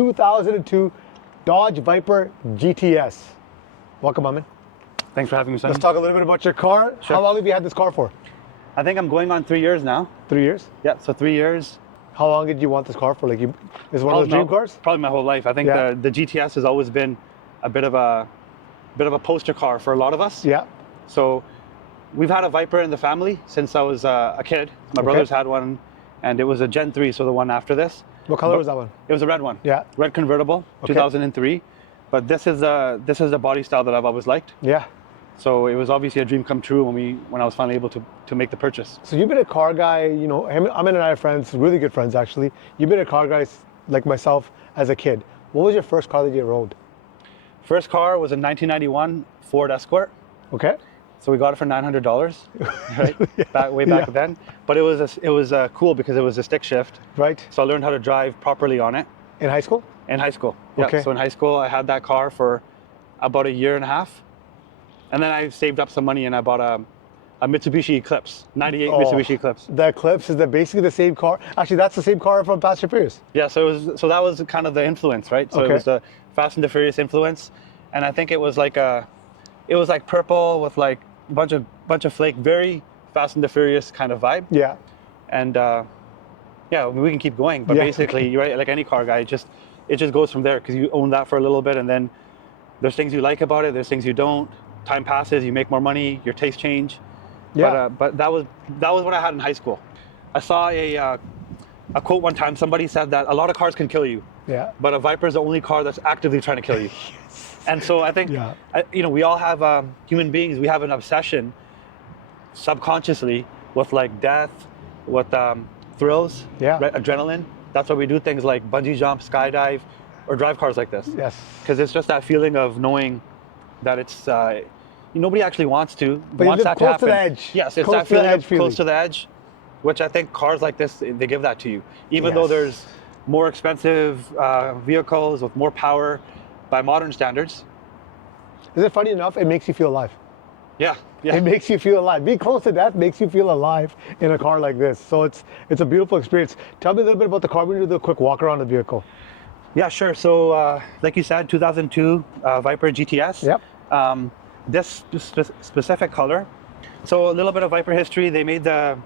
2002 Dodge Viper GTS. Welcome, Aman. Thanks for having me, Sunny. Let's talk a little bit about your car. Sure. How long have you had this car for? I think I'm going on 3 years now. 3 years? Yeah, so 3 years. How long did you want this car for? Like, this is one of those dream cars? Probably my whole life. I think the GTS has always been a bit of a poster car for a lot of us. Yeah. So we've had a Viper in the family since I was a kid. My brothers had one, and it was a Gen 3, so the one after this. What color was that one? It was a red one. Yeah. Red convertible, 2003. But this is the body style that I've always liked. Yeah. So it was obviously a dream come true when I was finally able to make the purchase. So you've been a car guy, you know, Aman and I are friends, really good friends actually. You've been a car guy like myself as a kid. What was your first car that you ever owned? First car was a 1991 Ford Escort. Okay. So we got it for $900, right? Way back then. But it was cool because it was a stick shift. Right. So I learned how to drive properly on it. In high school? In high school. Yeah. Okay. So in high school, I had that car for about a year and a half. And then I saved up some money and I bought a Mitsubishi Eclipse, 98 Mitsubishi Eclipse. The Eclipse is basically the same car. Actually, that's the same car from Fast and Furious. Yeah, so that was kind of the influence, right? So it was the Fast and the Furious influence. And I think it was like purple with like a bunch of flake, very Fast and the Furious kind of vibe. Yeah. And yeah, we can keep going, but basically, right, like any car guy, it just goes from there because you own that for a little bit, and then there's things you like about it, there's things you don't. Time passes, you make more money, your tastes change. Yeah. But that was what I had in high school. I saw a quote one time. Somebody said that a lot of cars can kill you. Yeah. But a Viper is the only car that's actively trying to kill you. Yes. And so I think, you know, we all have human beings. We have an obsession subconsciously with like death, with thrills, right? Adrenaline. That's why we do things like bungee jump, skydive, or drive cars like this. Yes. Because it's just that feeling of knowing that it's nobody actually wants to, but wants you live that to close happen. To the edge. Yes, it's close that feeling of feeling. Close to the edge, which I think cars like this, they give that to you. Even though there's more expensive vehicles with more power by modern standards. Is it funny enough? It makes you feel alive. Yeah. It makes you feel alive. Being close to death makes you feel alive in a car like this. So it's a beautiful experience. Tell me a little bit about the car. We're going to do a quick walk around the vehicle. Yeah, sure. So, like you said, 2002 Viper GTS. Yep. This specific color. So a little bit of Viper history. They made the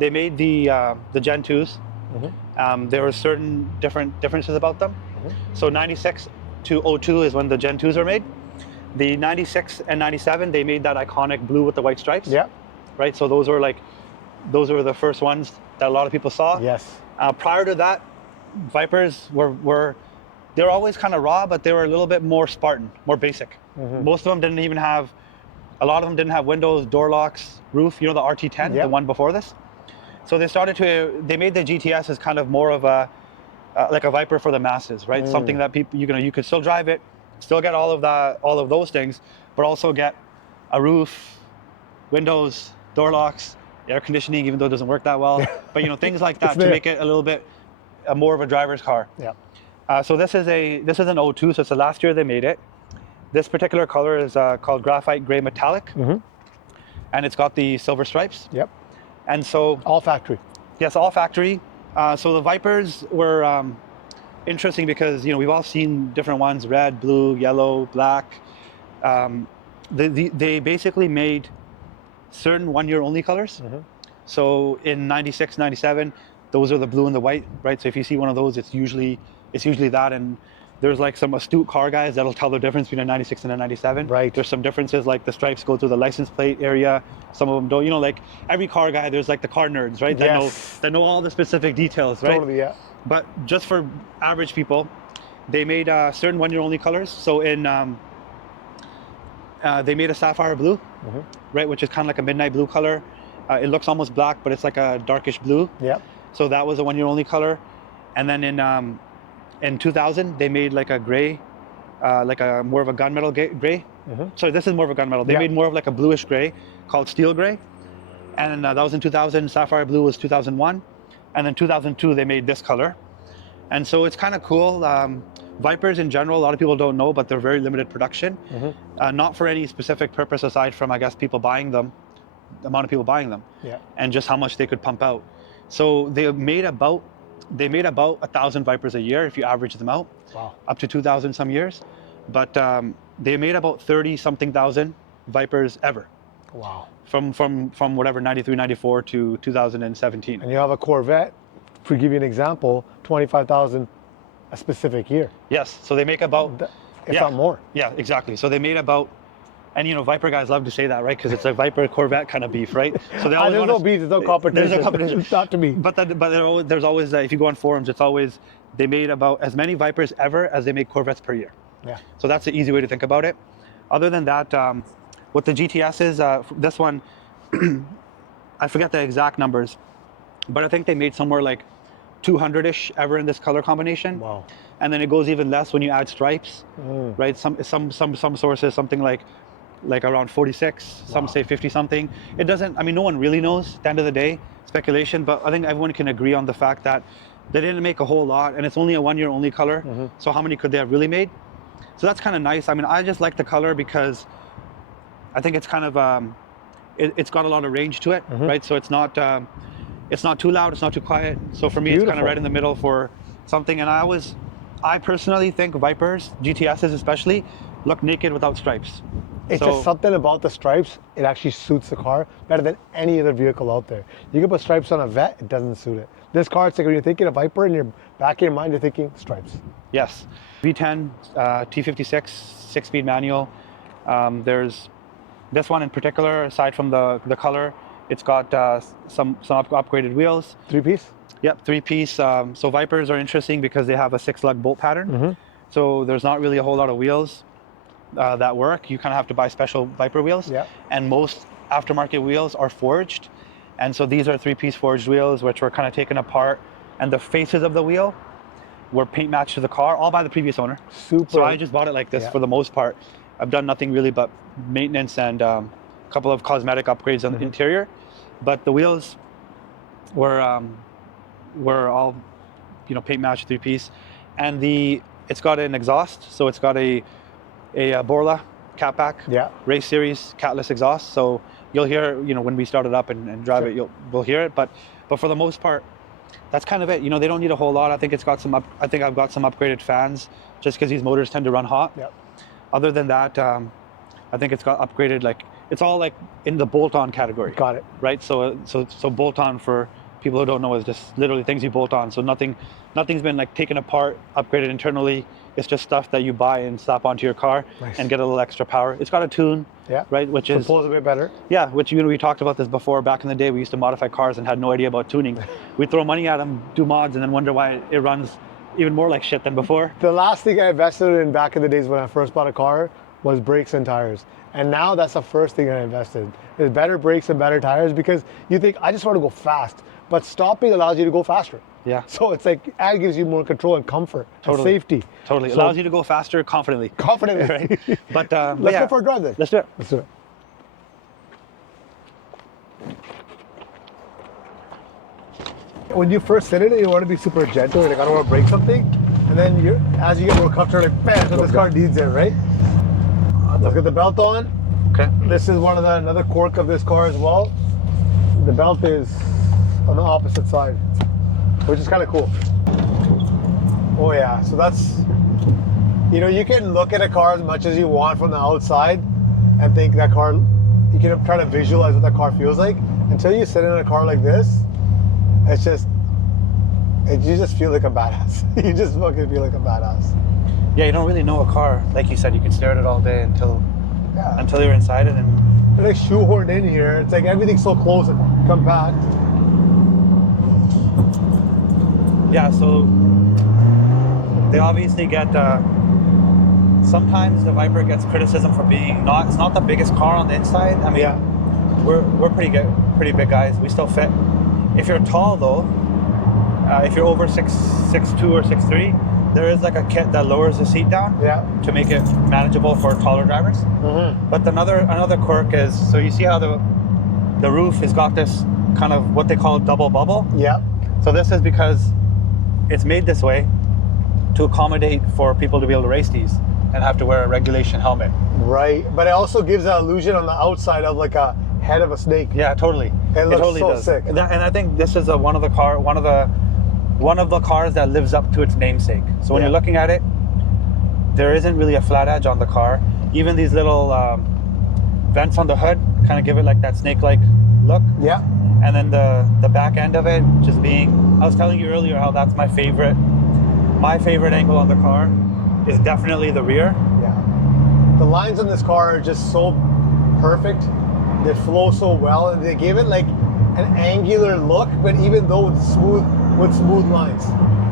Gen 2s. Mm-hmm. There were certain differences about them. Mm-hmm. So 96 to 02 is when the Gen 2s were made. The 96 and 97, they made that iconic blue with the white stripes. Yeah. Right. So those were the first ones that a lot of people saw. Yes. Prior to that, Vipers they're always kind of raw, but they were a little bit more Spartan, more basic. Mm-hmm. Most of them didn't even have, a lot of them didn't have windows, door locks, roof, you know, the RT10, the one before this. So they made the GTS as kind of more of like a Viper for the masses, right? Something that people, you could still drive it, still get all of those things, but also get a roof, windows, door locks, air conditioning, even though it doesn't work that well. But you know, things like that to make it a little bit more of a driver's car. Yeah. So this is an 02, so it's the last year they made it. This particular color is called graphite gray metallic, and it's got the silver stripes. Yep. And so all factory. Yes, all factory. So the Vipers were interesting because we've all seen different ones: red, blue, yellow, black. They basically made certain 1 year only colors. So in 96, 97, those are the blue and the white, right? So if you see one of those, it's usually that. And there's like some astute car guys that'll tell the difference between a 96 and a 97. Right. There's some differences, like the stripes go through the license plate area. Some of them don't. Like every car guy, there's like the car nerds, right? That know all the specific details, right? Totally, yeah. But just for average people, they made certain 1 year only colors. So in they made a sapphire blue, right, which is kind of like a midnight blue color. It looks almost black, but it's like a darkish blue. Yeah. So that was a 1 year only color. And then in 2000, they made like a gray, like a more of a gunmetal gray. So this is more of a gunmetal. They made more of like a bluish gray called steel gray. And that was in 2000. Sapphire blue was 2001. And then 2002, they made this color. And so it's kind of cool. Vipers in general, a lot of people don't know, but they're very limited production. Not for any specific purpose aside from, I guess, people buying them, the amount of people buying them, and just how much they could pump out. So they made about they made about 1,000 Vipers a year if you average them out. Wow. Up to 2,000 some years. But they made about 30 something thousand Vipers ever. Wow. From whatever, 93, 94 to 2017. And you have a Corvette, to give you an example, 25,000 a specific year. Yes, so they make about, If not more. Yeah, exactly. So they made about, and you know, Viper guys love to say that, right? Because it's a Viper Corvette kind of beef, right? So they always There's no beef, there's no competition. There's no competition. It's not to me. But there's always, if you go on forums, it's always, they made about as many Vipers ever as they make Corvettes per year. Yeah. So that's the easy way to think about it. Other than that, what the GTS is, this one, I forget the exact numbers, but I think they made somewhere like 200-ish ever in this color combination. Wow. And then it goes even less when you add stripes, right? Some sources, something like around 46, some say 50 something. It doesn't, I mean, no one really knows at the end of the day, speculation, but I think everyone can agree on the fact that they didn't make a whole lot and it's only a 1 year only color. So how many could they have really made? So that's kind of nice. I mean, I just like the color because I think it's kind of, it's got a lot of range to it, right? So it's not too loud, it's not too quiet. So for me, it's kind of right in the middle for something. And I personally think Vipers, GTSs especially, look naked without stripes. It's just something about the stripes, it actually suits the car better than any other vehicle out there. You can put stripes on a Vet, it doesn't suit it. This car, it's like when you're thinking of Viper, in your back of your mind, you're thinking stripes. Yes. V10, T56, 6-speed manual. There's this one in particular, aside from the color, it's got some upgraded wheels. 3-piece? Yep, 3-piece. So Vipers are interesting because they have a 6-lug bolt pattern. So there's not really a whole lot of wheels that work. You kind of have to buy special Viper wheels. Yeah. And most aftermarket wheels are forged. And so these are 3-piece forged wheels, which were kind of taken apart. And the faces of the wheel were paint matched to the car, all by the previous owner. Super. So I just bought it like this for the most part. I've done nothing really but maintenance and a couple of cosmetic upgrades on the interior. But the wheels were all, you know, paint matched 3-piece. And it's got an exhaust, so it's got a Borla catback, race series catless exhaust. So you'll hear, you know, when we start it up and drive it, we'll hear it. But for the most part, that's kind of it. You know, they don't need a whole lot. I think it's got I think I've got some upgraded fans just because these motors tend to run hot. Other than that, I think it's got upgraded, like, it's all like in the bolt-on category. Got it. Right? So bolt-on, for people who don't know, is just literally things you bolt on. So nothing's been like taken apart, upgraded internally. It's just stuff that you buy and slap onto your car and get a little extra power. It's got a tune, right? Which is supposed a bit better. Yeah, which, you know, we talked about this before. Back in the day, we used to modify cars and had no idea about tuning. We'd throw money at them, do mods, and then wonder why it runs even more like shit than before. The last thing I invested in back in the days when I first bought a car was brakes and tires. And now that's the first thing I invested in, is better brakes and better tires, because you think, I just want to go fast. But stopping allows you to go faster. Yeah. So it's like, it gives you more control and comfort and safety. Totally. So, allows you to go faster confidently. Confidently. Right? But let's go for a drive then. Let's do it. Let's do it. When you first sit in it, you want to be super gentle. You're like, I don't want to break something. And then as you get more comfortable, like, man, so this car needs it, right? Let's get the belt on. Okay. This is another quirk of this car as well. The belt is on the opposite side, which is kind of cool. Oh yeah, so that's, you know, you can look at a car as much as you want from the outside and think that car, you can try to visualize what that car feels like. Until you sit in a car like this, you just feel like a badass. You just fucking feel like a badass. Yeah, you don't really know a car. Like you said, you can stare at it all day until you're inside it. And they're like shoehorned in here. It's like everything's so close and compact. Yeah, so they obviously get, sometimes the Viper gets criticism for being it's not the biggest car on the inside. I mean, we're pretty big guys. We still fit. If you're tall though, if you're over 6'2" or 6'3", there is like a kit that lowers the seat down to make it manageable for taller drivers. But another quirk is, so you see how the roof has got this kind of what they call double bubble? Yeah. So this is because it's made this way to accommodate for people to be able to race these and have to wear a regulation helmet. Right, but it also gives an illusion on the outside of like a head of a snake. Yeah, totally. It looks totally so does. sick. And I think this is one of the one of the cars that lives up to its namesake. So when Yeah. you're looking at it, there isn't really a flat edge on the car. Even these little vents on the hood kind of give it like that snake-like look. Yeah. And then the back end of it just being, I was telling you earlier how that's my favorite angle on the car is definitely the rear. Yeah. The lines on this car are just so perfect. They flow so well, and they give it like an angular look, but even though it's with smooth lines.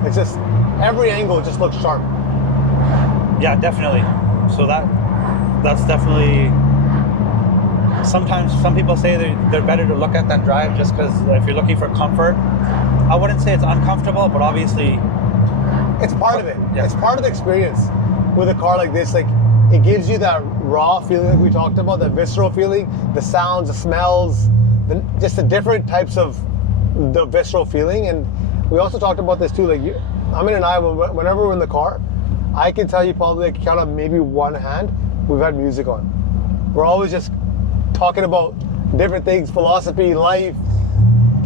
It's just, every angle just looks sharp. Yeah, definitely. So that's definitely, sometimes some people say they're better to look at than drive, just because if you're looking for comfort, I wouldn't say it's uncomfortable, but obviously It's part of it. Yeah. It's part of the experience with a car like this. Like, it gives you that raw feeling that we talked about, that visceral feeling, the sounds, the smells, just the different types of the visceral feeling. And we also talked about this too. Like, Amin and I, whenever we're in the car, I can tell you probably like count on maybe one hand, we've had music on. We're always just talking about different things, philosophy, life,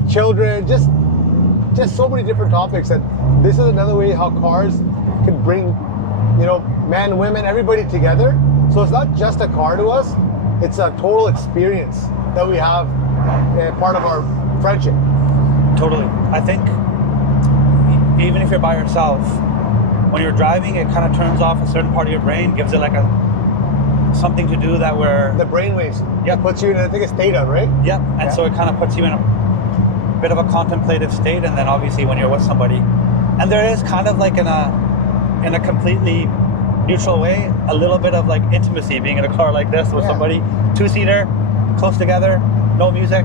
children, just so many different topics. And this is another way how cars can bring, men, women, everybody together. So it's not just a car to us, it's a total experience that we have, part of our friendship. totally. I think even if you're by yourself, when you're driving, it kind of turns off a certain part of your brain, gives it like something to do that where The brainwaves. Yeah. It puts you in, I think, a state of, right? yeah, and so it kind of puts you in a bit of a contemplative state, and then obviously when you're with somebody, and there is kind of like in a completely neutral way, a little bit of like intimacy being in a car like this with Yeah. somebody, two-seater, close together, no music,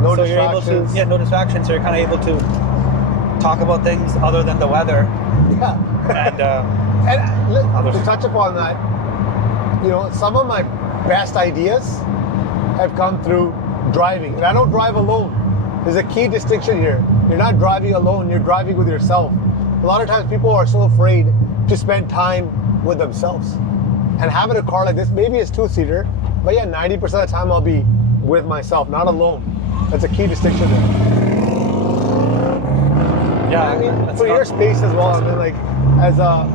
No so you're able to, distractions. no distractions, so you're kind of able to talk about things other than the weather, Yeah. and And to touch upon that, some of my best ideas have come through driving. And I don't drive alone. There's a key distinction here. You're not driving alone, you're driving with yourself. A lot of times people are so afraid to spend time with themselves. And having a car like this, maybe it's two-seater, but yeah, 90% of the time I'll be with myself, not alone. That's a key distinction there. yeah, I mean, that's for not- your space as well, I mean, like, as a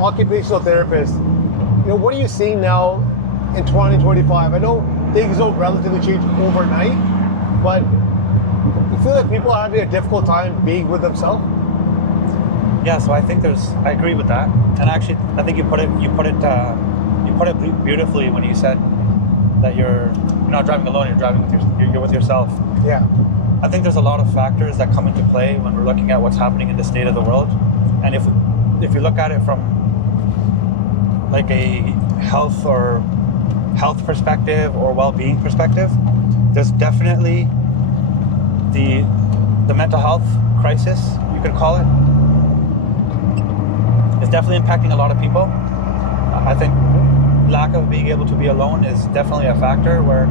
occupational therapist, what are you seeing now in 2025? I know things don't relatively change overnight, but you feel like people are having a difficult time being with themselves? Yeah, so I think I agree with that, and actually, I think you put it beautifully when you said that you're not driving alone, you're driving you're with yourself. Yeah. I think there's a lot of factors that come into play when we're looking at what's happening in the state of the world, and if you look at it from like a health perspective or well-being perspective, there's definitely the mental health crisis, you could call it, is definitely impacting a lot of people. I think lack of being able to be alone is definitely a factor where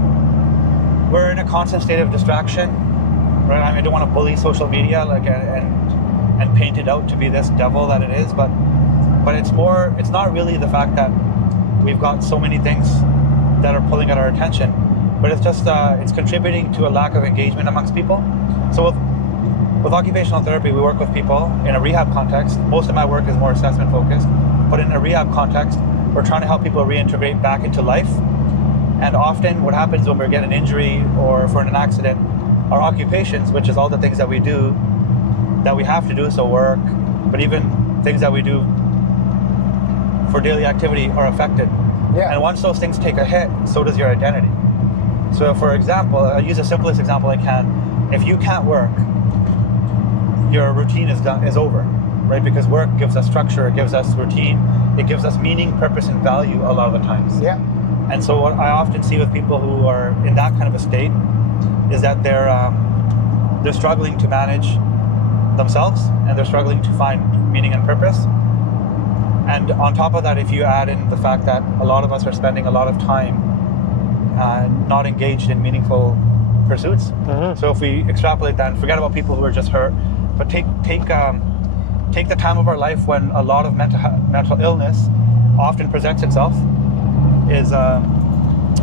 we're in a constant state of distraction, right? I mean, I don't want to bully social media and paint it out to be this devil that it is, but it's not really the fact that we've got so many things that are pulling at our attention, but it's just it's contributing to a lack of engagement amongst people. So with occupational therapy, we work with people in a rehab context. Most of my work is more assessment focused, but in a rehab context, we're trying to help people reintegrate back into life. And often what happens when we get an injury or if we're in an accident, our occupations, which is all the things that we do, that we have to do, so work, but even things that we do for daily activity are affected. Yeah. And once those things take a hit, so does your identity. So for example, I'll use the simplest example I can. If you can't work, your routine is over, right? Because work gives us structure, it gives us routine, it gives us meaning, purpose, and value a lot of the times. Yeah. And so what I often see with people who are in that kind of a state is that they're struggling to manage themselves, and they're struggling to find meaning and purpose. And on top of that, if you add in the fact that a lot of us are spending a lot of time not engaged in meaningful pursuits. Mm-hmm. So if we extrapolate that and forget about people who are just hurt, but take the time of our life when a lot of mental illness often presents itself is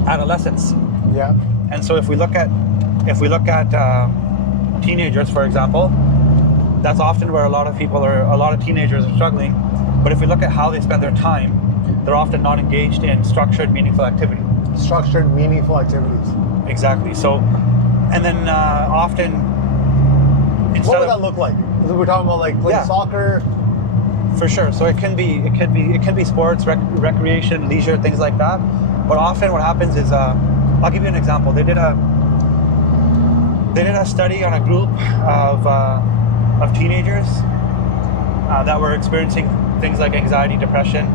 adolescence. Yeah. And so if we look at teenagers, for example, that's often where a lot of teenagers are struggling. But if we look at how they spend their time, they're often not engaged in structured, meaningful activity. Structured, meaningful activities. Exactly. So, and then often, instead What would that look like? We're talking about like playing soccer. For sure. So it can be sports, recreation, leisure, things like that. But often what happens is, I'll give you an example. They did a study on a group of teenagers that were experiencing things like anxiety, depression.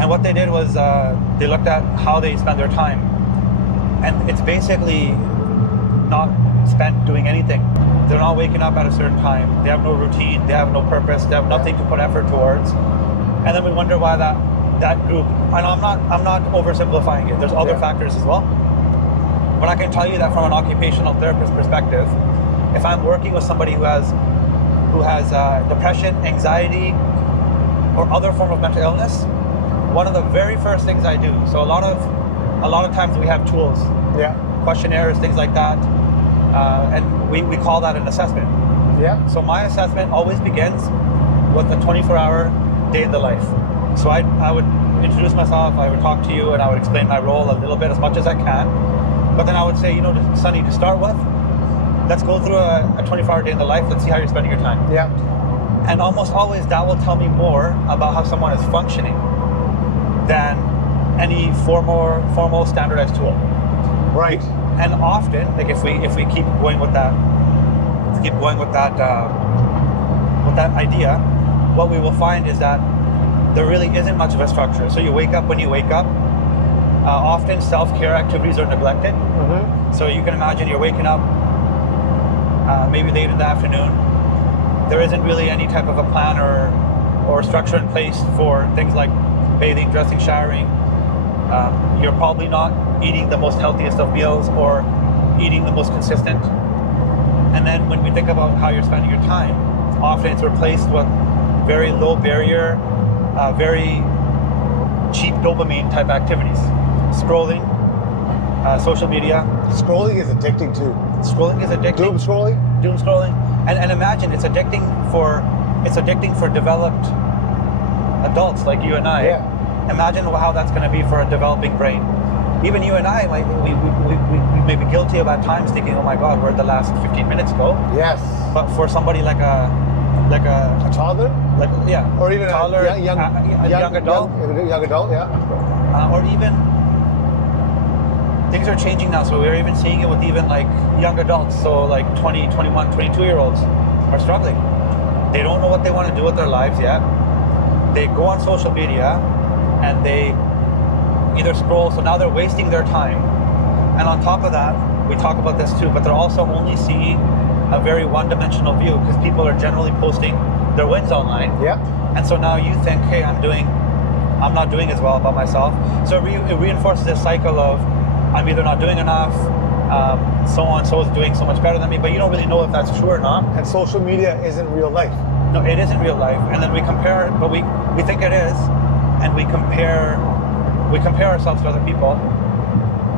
And what they did was they looked at how they spend their time. And it's basically not spent doing anything. They're not waking up at a certain time. They have no routine. They have no purpose. They have nothing to put effort towards. And then we wonder why that group, and I'm not oversimplifying it. There's other factors as well. But I can tell you that from an occupational therapist perspective, if I'm working with somebody who has depression, anxiety, or other form of mental illness, one of the very first things I do. So a lot of times we have tools, questionnaires, things like that, and we call that an assessment. Yeah. So my assessment always begins with a 24-hour day in the life. So I would introduce myself, I would talk to you, and I would explain my role a little bit as much as I can. But then I would say, Sunny, to start with, let's go through a 24-hour day in the life. Let's see how you're spending your time. Yeah. And almost always that will tell me more about how someone is functioning than any formal standardized tool. Right. And often, like if we keep going with that idea, what we will find is that there really isn't much of a structure. So you wake up when you wake up. Often self-care activities are neglected. Mm-hmm. So you can imagine you're waking up maybe late in the afternoon. There isn't really any type of a plan or structure in place for things like bathing, dressing, showering. You're probably not eating the most healthiest of meals or eating the most consistent. And then when we think about how you're spending your time, often it's replaced with very low barrier, very cheap dopamine type activities. Scrolling, social media. Scrolling is addicting too. Scrolling is addicting. Doom scrolling. And imagine it's addicting for developed adults like you and I. Yeah. Imagine how that's going to be for a developing brain. Even you and I, we may be guilty of at times thinking, oh my God, where'd the last 15 minutes go? Yes. But for somebody like a toddler, or even toddler, a young adult, or even things are changing now. So we're even seeing it with even like young adults. So like 20, 21, 22-year-olds are struggling. They don't know what they want to do with their lives yet. They go on social media and they either scroll. So now they're wasting their time. And on top of that, we talk about this too, but they're also only seeing a very one-dimensional view because people are generally posting their wins online. Yeah. And so now you think, hey, I'm not doing as well about myself. So it reinforces this cycle of I'm either not doing enough, so is doing so much better than me, but you don't really know if that's true or not. And social media isn't real life. No, it isn't real life. And then we compare, but we think it is, and we compare ourselves to other people.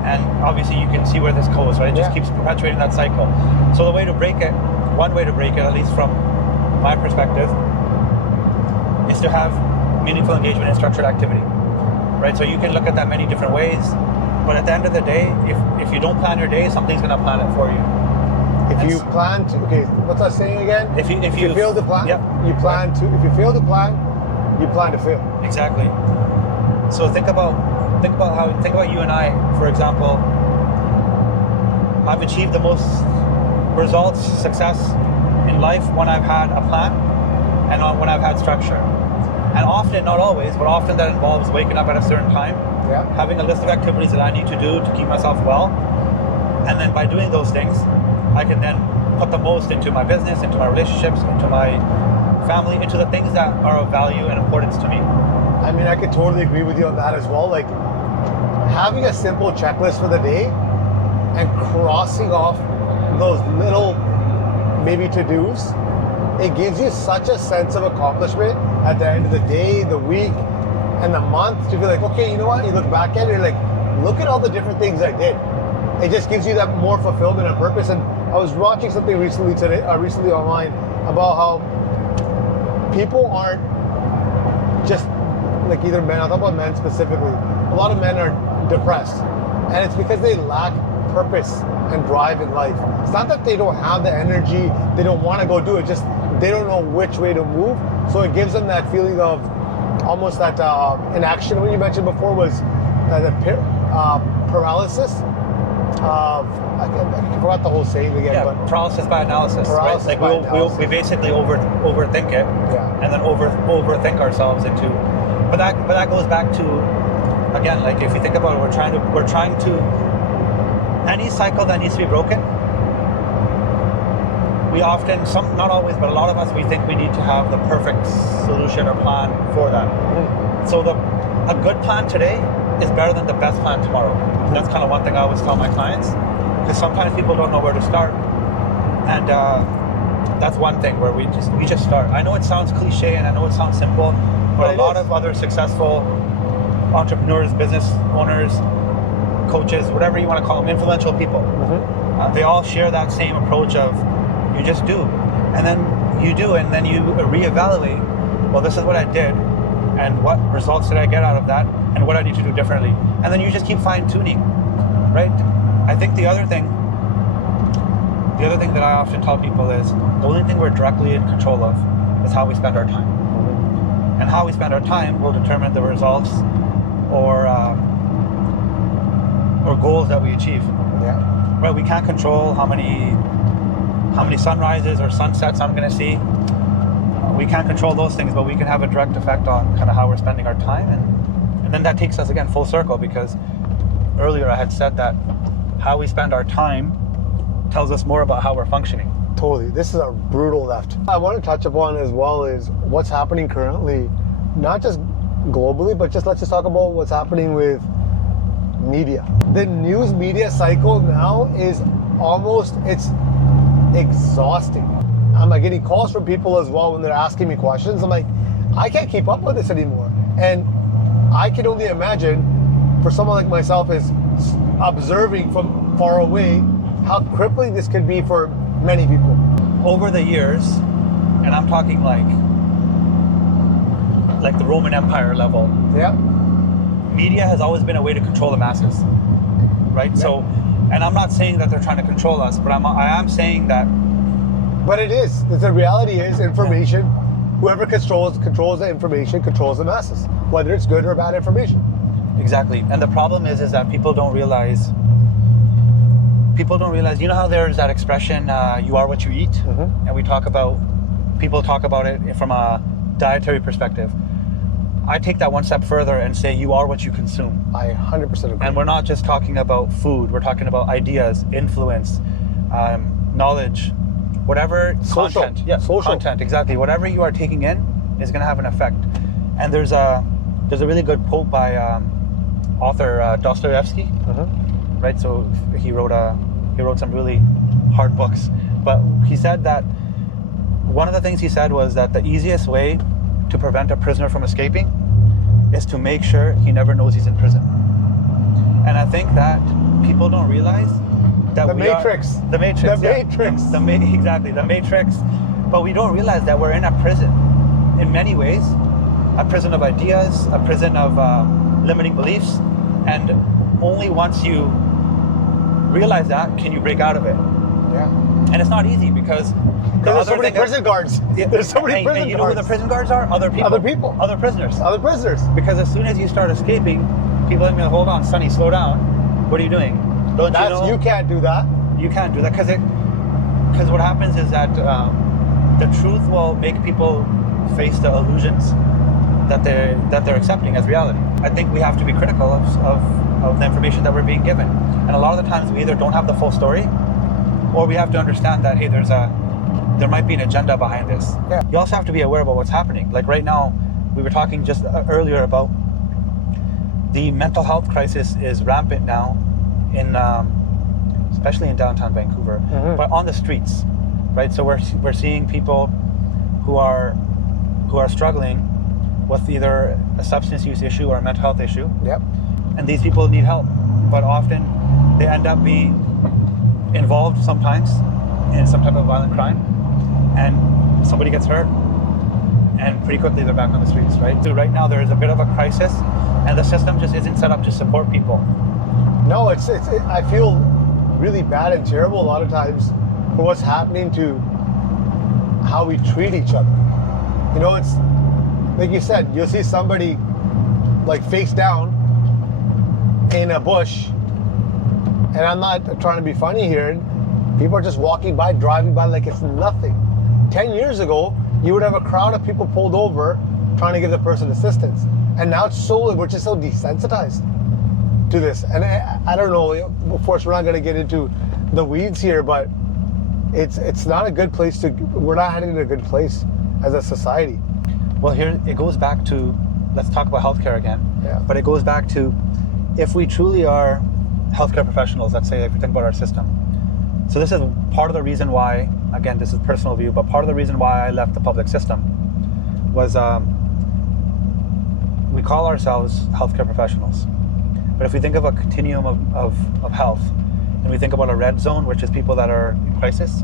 And obviously you can see where this goes, right? It just keeps perpetuating that cycle. So one way to break it, at least from my perspective, is to have meaningful engagement in structured activity, right? So you can look at that many different ways, but at the end of the day, if you don't plan your day, something's gonna plan it for you. If you what's that saying again? If you fail to plan, you plan to. If you fail to plan, you plan to fail. Exactly. So think about you and I, for example. I've achieved the most results, success in life when I've had a plan and when I've had structure. And often, not always, but often that involves waking up at a certain time, having a list of activities that I need to do to keep myself well. And then by doing those things, I can then put the most into my business, into my relationships, into my family, into the things that are of value and importance to me. I mean, I could totally agree with you on that as well. Like having a simple checklist for the day and crossing off those little maybe to-dos, it gives you such a sense of accomplishment at the end of the day, the week, and the month to be like, okay, you know what? You look back at it, you're like, look at all the different things I did. It just gives you that more fulfillment and purpose. And I was watching something recently online, about how people aren't just like either men, I'll talk about men specifically. A lot of men are depressed, and it's because they lack purpose and drive in life. It's not that they don't have the energy, they don't want to go do it, just they don't know which way to move. So it gives them that feeling of almost that inaction. What you mentioned before was the paralysis of, I forgot the whole saying again. Yeah, but paralysis by analysis. Paralysis right? by Like analysis. we basically overthink it, Yeah. and then overthink ourselves into. But that goes back to, again, like if you think about it, we're trying to any cycle that needs to be broken. We often, not always, but a lot of us, we think we need to have the perfect solution or plan for that. So a good plan today is better than the best plan tomorrow. That's kind of one thing I always tell my clients, because sometimes people don't know where to start, and that's one thing where we just start. I know it sounds cliche and I know it sounds simple, but a lot of other successful entrepreneurs, business owners, coaches, whatever you want to call them, influential people, they all share that same approach of you just do, and then you do, and then you reevaluate. Well, this is what I did, and what results did I get out of that, and what I need to do differently, and then you just keep fine tuning, right? I think the other thing that I often tell people is the only thing we're directly in control of is how we spend our time, and how we spend our time will determine the results or goals that we achieve. Yeah. Right? We can't control how many sunrises or sunsets I'm going to see. We can't control those things, but we can have a direct effect on kind of how we're spending our time, and then that takes us again full circle, because earlier I had said that how we spend our time tells us more about how we're functioning. Totally. This is a brutal left. I want to touch upon as well is what's happening currently, not just globally, but let's just talk about what's happening with media. The news media cycle now is it's exhausting. I'm like getting calls from people as well when they're asking me questions. I'm like, I can't keep up with this anymore. And I can only imagine for someone like myself is observing from far away how crippling this could be for many people. Over the years, and I'm talking like the Roman Empire level, Yeah. media has always been a way to control the masses, right? Yeah. So, and I'm not saying that they're trying to control us, but I am saying that. But it is. The reality is information. Whoever controls the information controls the masses, whether it's good or bad information. Exactly. And the problem is that people don't realize, you know how there's that expression, you are what you eat? And people talk about it from a dietary perspective. I take that one step further and say you are what you consume. I 100% agree. And we're not just talking about food, we're talking about ideas, influence, knowledge, whatever. Social. Content. Yeah, Social. content, exactly. Whatever you are taking in is going to have an effect. And there's a really good quote by author Dostoevsky, right? So he wrote some really hard books, but he said that one of the things he said was that the easiest way to prevent a prisoner from escaping is to make sure he never knows he's in prison. And I think that people don't realize that Matrix. Exactly, the Matrix. But we don't realize that we're in a prison in many ways, a prison of ideas, a prison of limiting beliefs, and only once you realize that can you break out of it. Yeah. And it's not easy because there's so many prison guards. There's so many prison guards. And you know who the prison guards are? Other people. Other prisoners. Other prisoners. Because as soon as you start escaping, people are going to hold on, Sunny, slow down. What are you doing? Don't you know? You can't do that. You can't do that because what happens is that the truth will make people face the illusions that they're accepting as reality. I think we have to be critical of the information that we're being given. And a lot of the times we either don't have the full story, or we have to understand that, hey, there might be an agenda behind this. Yeah. You also have to be aware about what's happening. Like right now, we were talking just earlier about the mental health crisis is rampant now especially in downtown Vancouver, but on the streets, right? So we're seeing people who are struggling with either a substance use issue or a mental health issue. Yep. And these people need help, but often they end up being involved sometimes in some type of violent crime. And somebody gets hurt, and pretty quickly they're back on the streets, right? So right now there is a bit of a crisis, and the system just isn't set up to support people. No, I feel really bad and terrible a lot of times for what's happening to how we treat each other. You know, it's like you said, you'll see somebody like face down in a bush, and I'm not trying to be funny here, people are just walking by, driving by like it's nothing. 10 years ago, you would have a crowd of people pulled over trying to give the person assistance. And now we're just so desensitized to this. And I don't know, of course, we're not going to get into the weeds here, but it's not a good place we're not heading in a good place as a society. Well, here it goes back to, let's talk about healthcare again. Yeah. But it goes back to, if we truly are healthcare professionals, let's say, if we think about our system. So this is part of the reason why, again, this is personal view, but part of the reason why I left the public system was we call ourselves healthcare professionals. But if we think of a continuum of health, and we think about a red zone, which is people that are in crisis,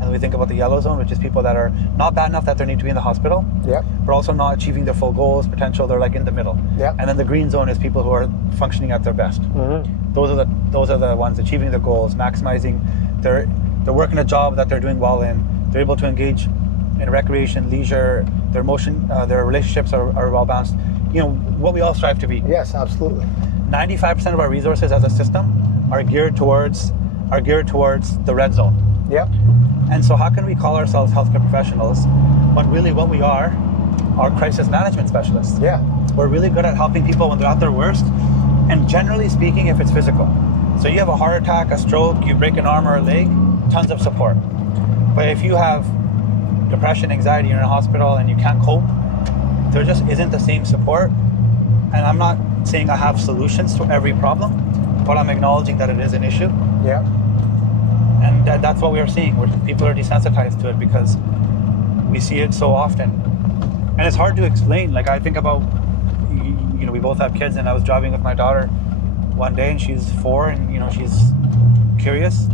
and we think about the yellow zone, which is people that are not bad enough that they need to be in the hospital, but also not achieving their full goals, potential, they're like in the middle. And then the green zone is people who are functioning at their best. Those are the ones achieving their goals, maximizing they're working a job that they're doing well in, they're able to engage in recreation, leisure, their relationships are well balanced. You know, what we all strive to be. Yes, absolutely. 95% of our resources as a system are geared towards the red zone. Yep. And so how can we call ourselves healthcare professionals when really what we are crisis management specialists? Yeah. We're really good at helping people when they're at their worst, and generally speaking, if it's physical. So you have a heart attack, a stroke, you break an arm or a leg, tons of support. But if you have depression, anxiety, you're in a hospital and you can't cope, there just isn't the same support. And I'm not saying I have solutions to every problem, but I'm acknowledging that it is an issue. Yeah. And that's what we are seeing, where people are desensitized to it because we see it so often. And it's hard to explain. Like, I think about, you know, we both have kids, and I was driving with my daughter one day, and she's 4, and, you know, she's curious,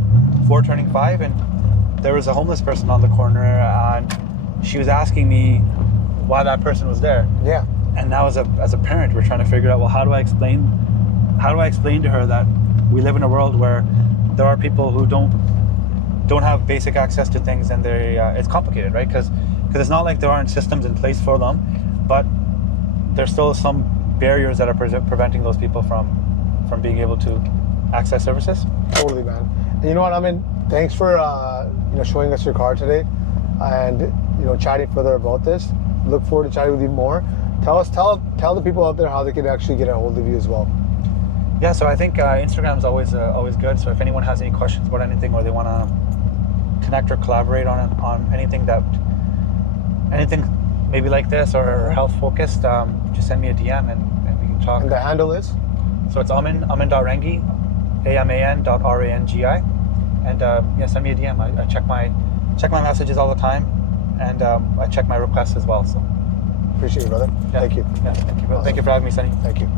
4 turning 5, and there was a homeless person on the corner, and she was asking me why that person was there. Yeah. And now as a parent, we're trying to figure out, well, how do I explain to her that we live in a world where there are people who don't have basic access to things, and it's complicated, right? Because it's not like there aren't systems in place for them, but there's still some barriers that are preventing those people from being able to access services. Totally, man. And you know what, Aman? Thanks for showing us your car today, and chatting further about this. Look forward to chatting with you more. Tell the people out there how they can actually get a hold of you as well. Yeah, so I think Instagram is always good. So if anyone has any questions about anything, or they want to connect or collaborate on anything maybe like this or health focused, just send me a DM and we can talk. And the handle is? So it's Aman.Rangi, AMAN.RANGI, and send me a DM. I check my messages all the time, and I check my requests as well. So appreciate it, brother. Yeah. Thank you. Yeah, thank you. Awesome. Thank you for having me, Sunny. Thank you.